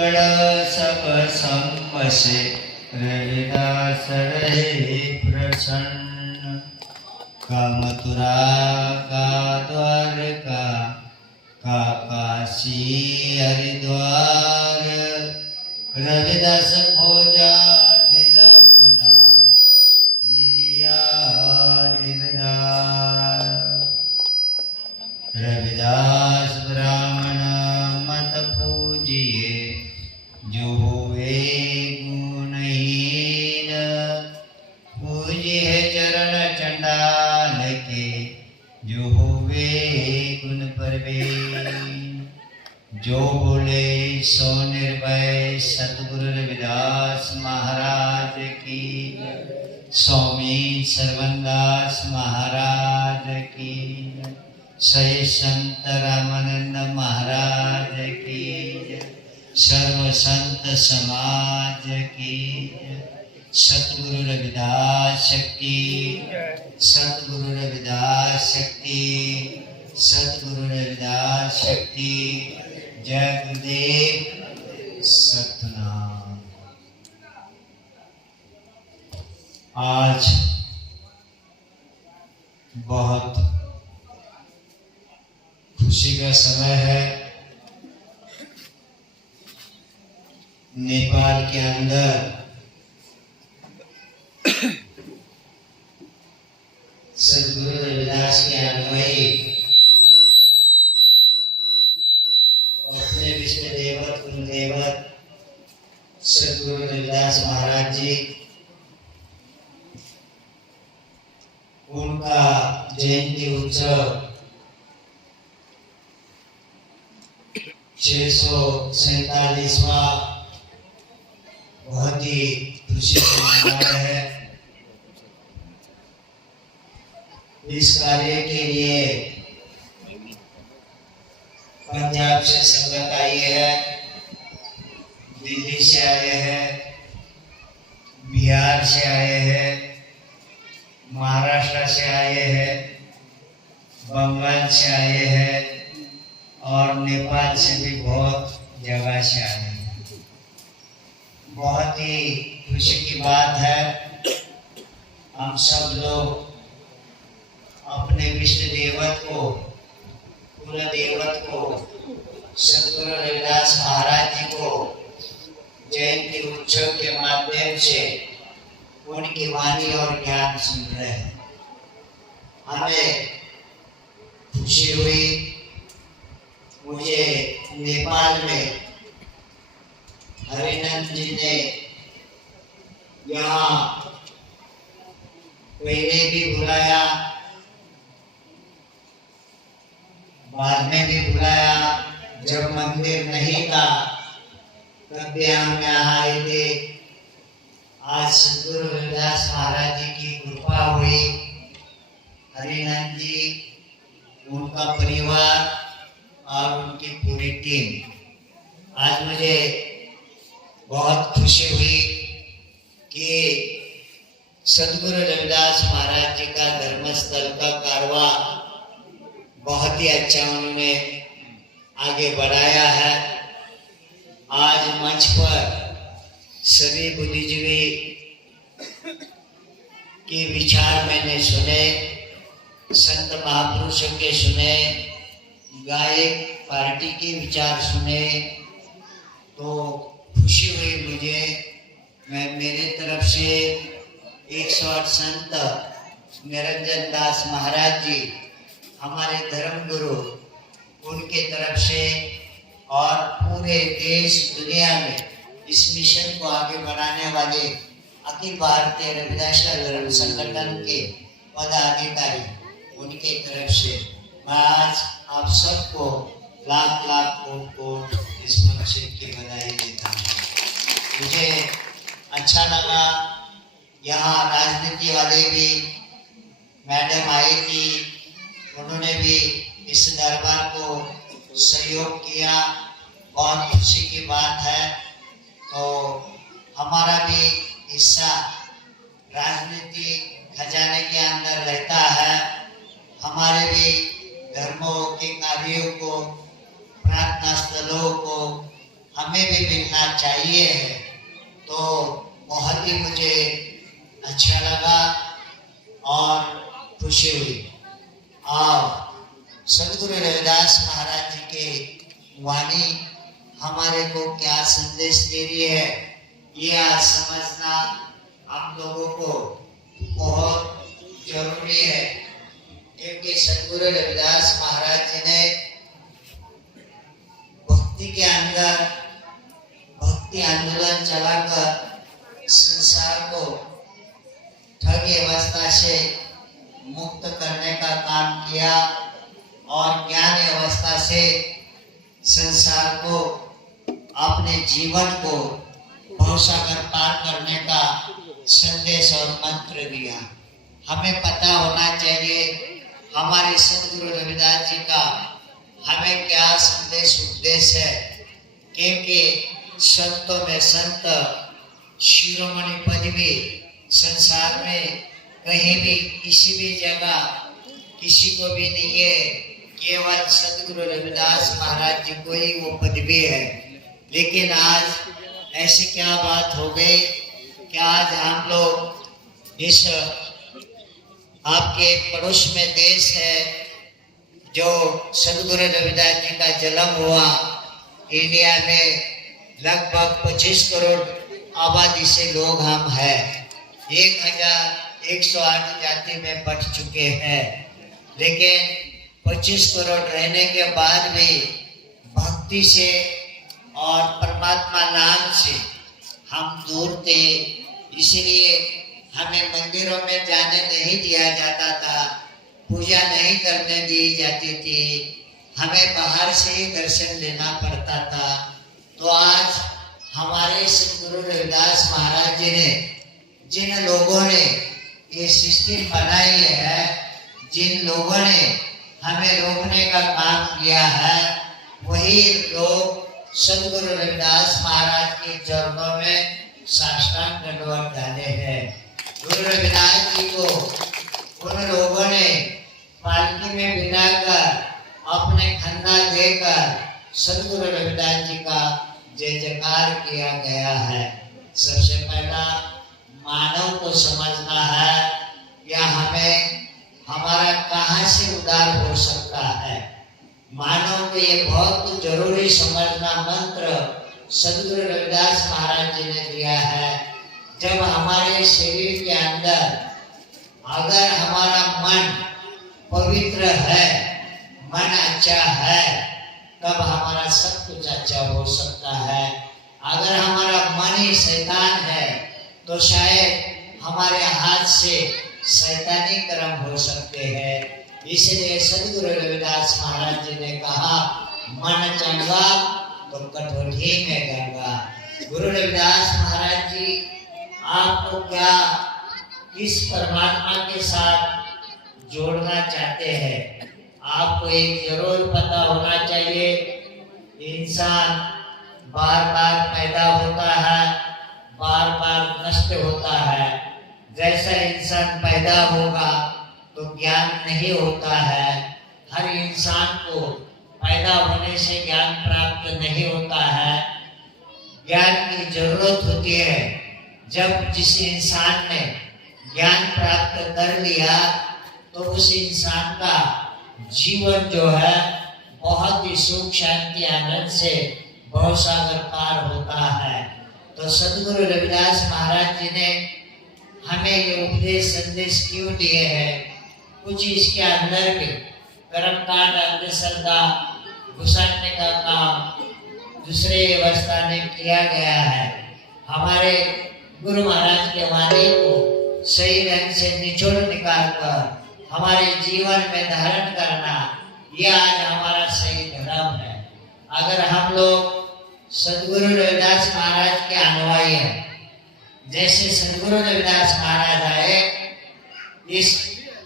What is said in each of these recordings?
सब संबसे रविदास रहे प्रसन्न। का मथुरा का द्वारका का काशी हरिद्वार। रविदास खोजा दिल अपना मिलिया दिलदार। रविदास ब्राह्मण मत पूजिए जो हुए गुणहीन। पूजिए चरण चंडाल के जो हुए गुण प्रवीण। जो बोले सो निर्भय सतगुरु रविदास महाराज की। स्वामी सर्वनदास महाराज की। सही संत रामानंद महाराज की। सर्व संत समाज की। सतगुरु रविदास की। सतगुरु रविदास की। सतगुरु रविदास की। जय गुरुदेव सतनाम। आज बहुत खुशी का समय है। नेपाल के अंदर सतगुरु रविदास के अनुयायी अपने विष्णु देवत गुरुदेवत सतगुरु रविदास महाराज जी, उनका जयंती उत्सव 647वां बहुत ही खुशी से मना है। इस कार्य के लिए पंजाब से संगत आई है, दिल्ली से आए हैं, बिहार से आए हैं, महाराष्ट्र से आए हैं, बंगाल से आए हैं और नेपाल से भी बहुत जगह से आए हैं। बहुत ही खुशी की बात है। हम सब लोग अपने विष्णु देवत को, कुल देवत को, सतगुरु रविदास महाराज जी को जयंती उत्सव के माध्यम से उनकी वाणी और ज्ञान सुन रहे हैं। हमें खुशी हुई। मुझे नेपाल में हरिनंद जी ने यहाँ पहले भी बुलाया, बाद में भी बुलाया। जब मंदिर नहीं था तब भी हम यहाँ आए थे। आज सतगुरु रविदास महाराज जी की कृपा हुई। हरिनंद जी, उनका परिवार और उनकी पूरी टीम, आज मुझे बहुत खुशी हुई कि सतगुरु रविदास महाराज जी का धर्मस्थल का कारवा बहुत ही अच्छा उन्होंने आगे बढ़ाया है। आज मंच पर सभी बुद्धिजीवी के विचार मैंने सुने, संत महापुरुषों के सुने, गायक पार्टी के विचार सुने, तो खुशी हुई मुझे। मैं मेरे तरफ से 108 संत निरंजन दास महाराज जी, हमारे धर्म गुरु, उनके तरफ से और पूरे देश दुनिया में इस मिशन को आगे बढ़ाने वाले अखिल भारतीय रविदास धर्म संगठन के पदाधिकारी, उनके तरफ से मैं आज आप सबको लाख लाख कोट इस फंक्शन की बधाई देता हूँ। मुझे अच्छा लगा। यहाँ राजनीति वाले भी, मैडम आई थी, उन्होंने भी इस दरबार को सहयोग किया। बहुत खुशी की बात है। तो हमारा भी हिस्सा राजनीति खजाने के अंदर रहता है। हमारे भी धर्मों के कार्यों को, प्रार्थना स्थलों को हमें भी मिलना चाहिए है। तो बहुत ही मुझे अच्छा लगा और खुशी हुई। और सदगुरु रविदास महाराज जी के वाणी हमारे को क्या संदेश दे रही है, ये आज समझना हम लोगों को बहुत जरूरी है। क्योंकि सदगुरु रविदास महाराज जी ने भक्ति के अंदर भक्ति आंदोलन चलाकर संसार को ठगी अवस्था से मुक्त करने का काम किया और ज्ञान अवस्था से संसार को अपने जीवन को भवसागर पार करने का संदेश और मंत्र दिया। हमें पता होना चाहिए हमारे सदगुरु रविदास जी का हमें क्या संदेश उपदेश है। क्योंकि संतों में संत शिरोमणि पदवी संसार में कहीं भी किसी भी जगह किसी को भी नहीं है, केवल सदगुरु रविदास महाराज जी को ही वो पदवी है। लेकिन आज ऐसी क्या बात हो गई कि आज हम लोग इस आपके पड़ोस में देश है जो सदगुरु रविदास जी का जन्म हुआ, इंडिया में लगभग 25 करोड़ आबादी से लोग हम हैं, 1108 जाति में बढ़ चुके हैं। लेकिन 25 करोड़ रहने के बाद भी भक्ति से और परमात्मा नाम से हम दूर थे। इसलिए हमें मंदिरों में जाने नहीं दिया जाता था, पूजा नहीं करने दी जाती थी, हमें बाहर से ही दर्शन लेना पड़ता था। तो आज हमारे सदगुरु रविदास महाराज जी ने जिन लोगों ने ये सिस्टम बनाई है, जिन लोगों ने हमें रोकने का काम किया है, वही लोग सदगुरु रविदास महाराज के चरणों में साष्टांग दंडवत डाले हैं। गुरु रविदास जी को उन लोगों ने पालकी में बिठाकर अपने खन्ना देकर सदगुरु रविदास जी का जय जयकार किया गया है। सबसे पहला मानव को समझना है या हमें हमारा कहाँ से उद्धार हो सकता है। मानव को ये बहुत जरूरी समझना मंत्र सदगुरु रविदास महाराज जी ने दिया है। जब हमारे शरीर के अंदर अगर हमारा मन पवित्र है, मन अच्छा है, तब हमारा सब कुछ अच्छा हो सकता है। अगर हमारा मन ही शैतान है तो शायद हमारे हाथ से शैतानी कर्म हो सकते हैं। इसलिए सदगुरु रविदास महाराज जी ने कहा, मन चंगा तो कठोठी में गंगा। गुरु रविदास महाराज जी आपको क्या किस परमात्मा के साथ जोड़ना चाहते हैं, आपको एक जरूर पता होना चाहिए। इंसान बार बार पैदा होता है, बार बार नष्ट होता है। जैसा इंसान पैदा होगा तो ज्ञान नहीं होता है। हर इंसान को पैदा होने से ज्ञान प्राप्त नहीं होता है। ज्ञान की जरूरत होती है। जब जिस इंसान ने ज्ञान प्राप्त कर लिया तो उस इंसान का जीवन जो है बहुत ही सुख शांति आनंद से भवसागर पार होता है। तो सदगुरु रविदास महाराज जी ने हमें ये उपदेश संदेश क्यों दिए हैं, कुछ इसके अंदर भी कर्मकांड अंधश्रद्धा घुसाने का काम दूसरे अवस्था में किया गया है। हमारे गुरु महाराज के वाणी को सही ढंग से निचोड़ निकाल कर हमारे जीवन में धारण करना, यह आज हमारा सही धर्म है। अगर हम लोग सदगुरु रविदास महाराज के अनुयायी हैं, जैसे सदगुरु रविदास महाराज आए, इस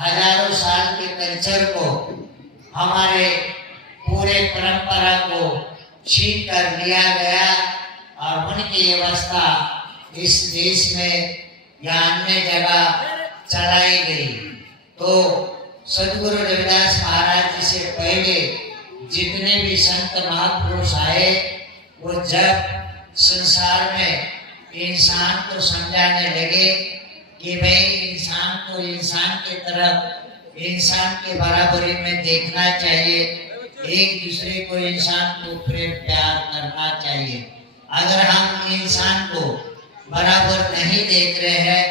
हजारों साल के कल्चर को, हमारे पूरे परंपरा को छीन कर लिया गया और उनकी व्यवस्था इस देश में या अन्य जगह चलाई गई। तो सदगुरु रविदास महाराज जी से पहले जितने भी संत महापुरुष आए, वो जब संसार में इंसान को समझाने लगे कि भाई इंसान को इंसान की तरफ, इंसान के बराबरी में देखना चाहिए, एक दूसरे को, इंसान को प्रेम प्यार करना चाहिए। अगर हम इंसान को बराबर नहीं देख रहे हैं,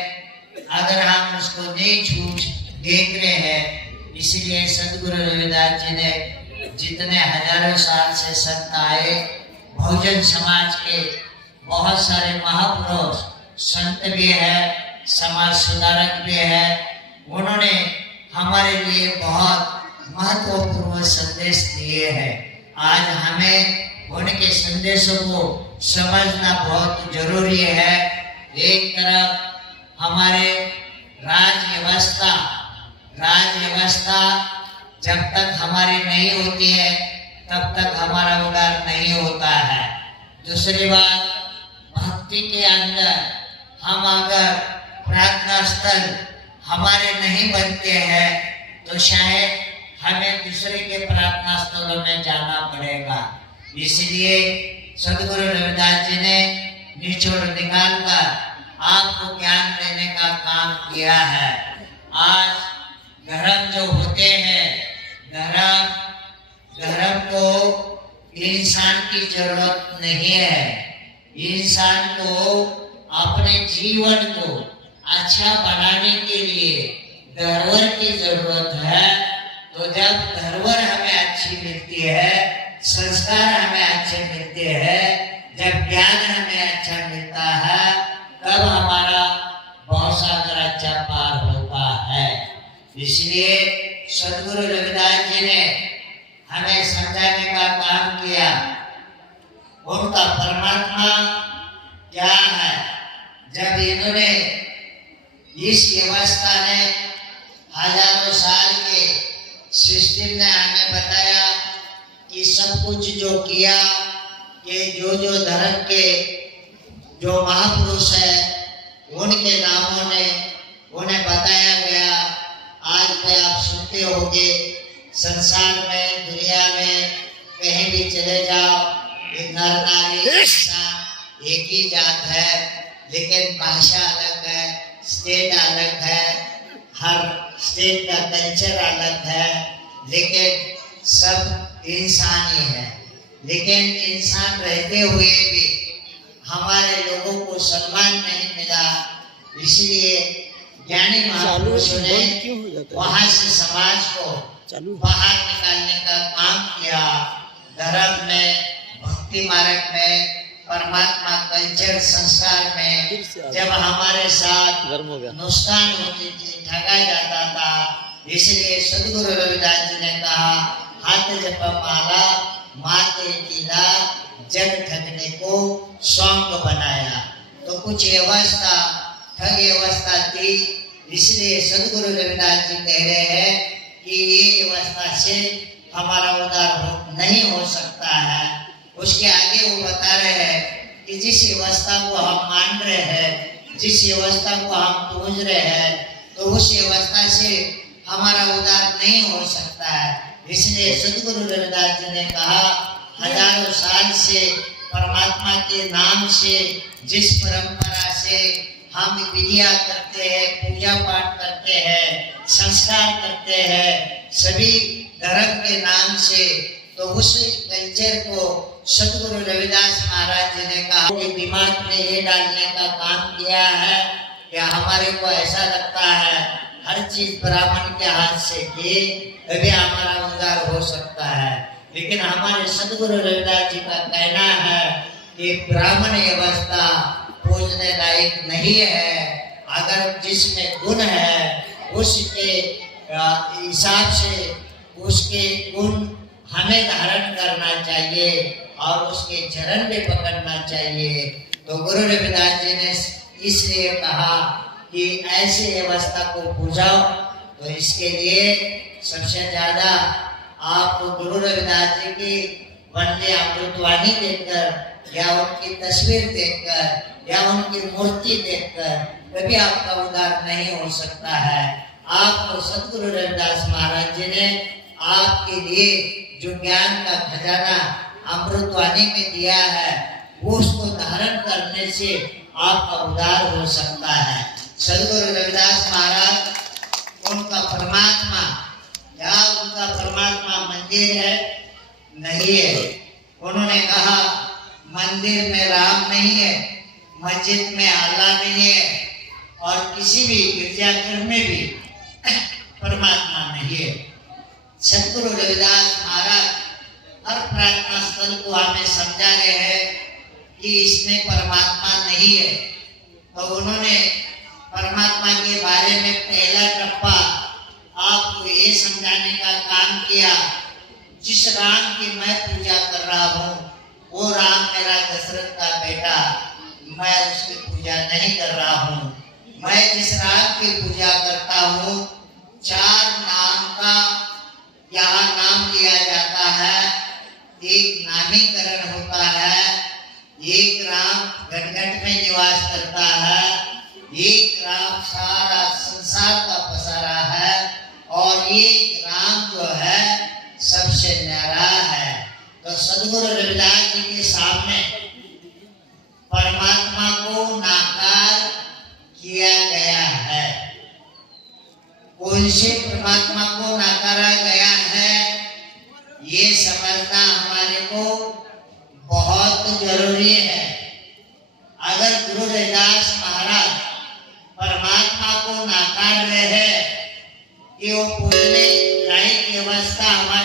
अगर हम उसको नीच ऊंच देख रहे हैं, इसलिए सदगुरु रविदास जी ने जितने हजारों साल से संत आए, बहुजन समाज के बहुत सारे महापुरुष संत भी है, समाज सुधारक भी है, उन्होंने हमारे लिए बहुत महत्वपूर्ण संदेश दिए हैं। आज हमें उनके संदेशों को समझना बहुत जरूरी है। एक तरफ हमारे राज व्यवस्था जब तक हमारी नहीं होती है तब तक हमारा उद्धार नहीं होता है। दूसरी बात, भक्ति के अंदर हम अगर प्रार्थना स्थल हमारे नहीं बनते हैं तो शायद हमें दूसरे के प्रार्थना स्थलों में जाना पड़ेगा। इसलिए सदगुरु रविदास जी ने निचोड़ निकालकर आपको ज्ञान देने का काम किया है। आज धर्म जो होते हैं, धर्म को इंसान की जरूरत नहीं है। इंसान को अपने जीवन को अच्छा बनाने के लिए धरोहर की जरूरत है। तो जब धरोहर हमें अच्छी मिलती है, संस्कार हमें अच्छे मिलते हैं, जब ज्ञान हमें अच्छा मिलता है, तब हमारा भवसागर अच्छा पार होता है। इसलिए सदगुरु रविदास जी ने हमें समझाने का काम किया। उनका परमात्मा क्या है? जब इन्होंने इस व्यवस्था ने हजारों साल के सिस्टम ने हमें बताया कि सब कुछ जो किया, कि जो धर्म के जो महापुरुष है उनके नामों ने उन्हें बताया गया। आज पे आप सुनते होंगे, संसार में, दुनिया में कहीं भी चले जाओ, एक नर नारी इंसान एक ही जात है, लेकिन भाषा अलग है, स्टेट अलग है, हर स्टेट का कल्चर अलग है, लेकिन सब इंसान ही है। लेकिन इंसान रहते हुए भी हमारे लोगों को सम्मान नहीं मिला। इसलिए ज्ञानी महापुरुषों ने वहां से समाज को बाहर निकालने का काम किया। धर्म में, भक्ति मार्ग में, परमात्मा कल्चर संस्कार में जब हमारे साथ नुकसान होती थी, ठगा जाता था, इसलिए सदगुरु रविदास जी ने कहा, हाथ जप माला माते कीला, जग ठगने को सौंग बनाया। तो कुछ व्यवस्था ठग व्यवस्था थी, इसलिए सदगुरु रविदास जी कह रहे हैं कि ये व्यवस्था से हमारा उद्धार नहीं हो सकता है। उसके आगे वो बता रहे हैं कि जिस व्यवस्था को हम मान रहे हैं, जिस व्यवस्था को हम पूज रहे हैं, तो उस व्यवस्था से हमारा उद्धार नहीं हो सकता है। इसलिए सदगुरु रविदास जी ने कहा, हजारों साल से परमात्मा के नाम से, जिस परंपरा से हम विधिया करते हैं, पूजा पाठ करते हैं, संस्कार करते हैं, सभी धर्म के नाम से, तो उस कल्चर को सदगुरु रविदास महाराज जी ने कहा कि दिमाग में ये डालने का काम किया है कि हमारे को ऐसा लगता है हर चीज ब्राह्मण के हाथ से की तभी हमारा उद्धार हो सकता है। लेकिन हमारे सदगुरु रविदास जी का कहना है कि ब्राह्मण व्यवस्था पूजने लायक नहीं है। अगर जिसमें गुण है उसके हिसाब से उसके गुण हमें धारण करना चाहिए और उसके चरण में पकड़ना चाहिए। तो गुरु रविदास जी ने इसलिए कहा कि ऐसी व्यवस्था को पूजाओ। तो इसके लिए सबसे ज्यादा आपको गुरु रविदास जी की वंदे अमृतवाणी देखकर या उनकी तस्वीर देखकर या उनकी मूर्ति देखकर कभी आपका उद्धार नहीं हो सकता है। आपको सदगुरु रविदास महाराज जी ने आपके लिए जो ज्ञान का खजाना अमृतवाणी में दिया है, वो उसको धारण करने से आपका उद्धार हो सकता है। सदगुरु रविदास महाराज उनका परमात्मा या उनका परमात्मा मंदिर है नहीं है। उन्होंने कहा मंदिर में राम नहीं है, मस्जिद में अल्लाह नहीं है, और किसी भी गिरजाघर में भी परमात्मा नहीं है। सदगुरु रविदास महाराज हर प्रार्थना स्थल को हमें समझा रहे हैं कि इसमें परमात्मा नहीं है। तो उन्होंने परमात्मा के बारे में पहला टप्पा आपको ये समझाने का काम किया, जिस राम की मैं पूजा कर रहा हूँ वो राम मेरा दशरथ का बेटा, मैं उसकी पूजा नहीं कर रहा हूँ। मैं जिस राम की पूजा करता हूँ, 4 नाम का यहाँ नाम लिया जाता है, एक नामीकरण होता है, एक राम घट-घट में निवास करता है, एक राम सारा संसार का पसारा है, और एक राम जो है सबसे न्यारा है। तो सदगुरु रविदास जी के सामने परमात्मा को नाकार किया गया है। कौन से परमात्मा को नकारा गया है, ये समझना हमारे को बहुत जरूरी है। अगर गुरु रविदास महाराज परमात्मा को नकार रहे हैं कि वो पूजने लायक व्यवस्था हमारे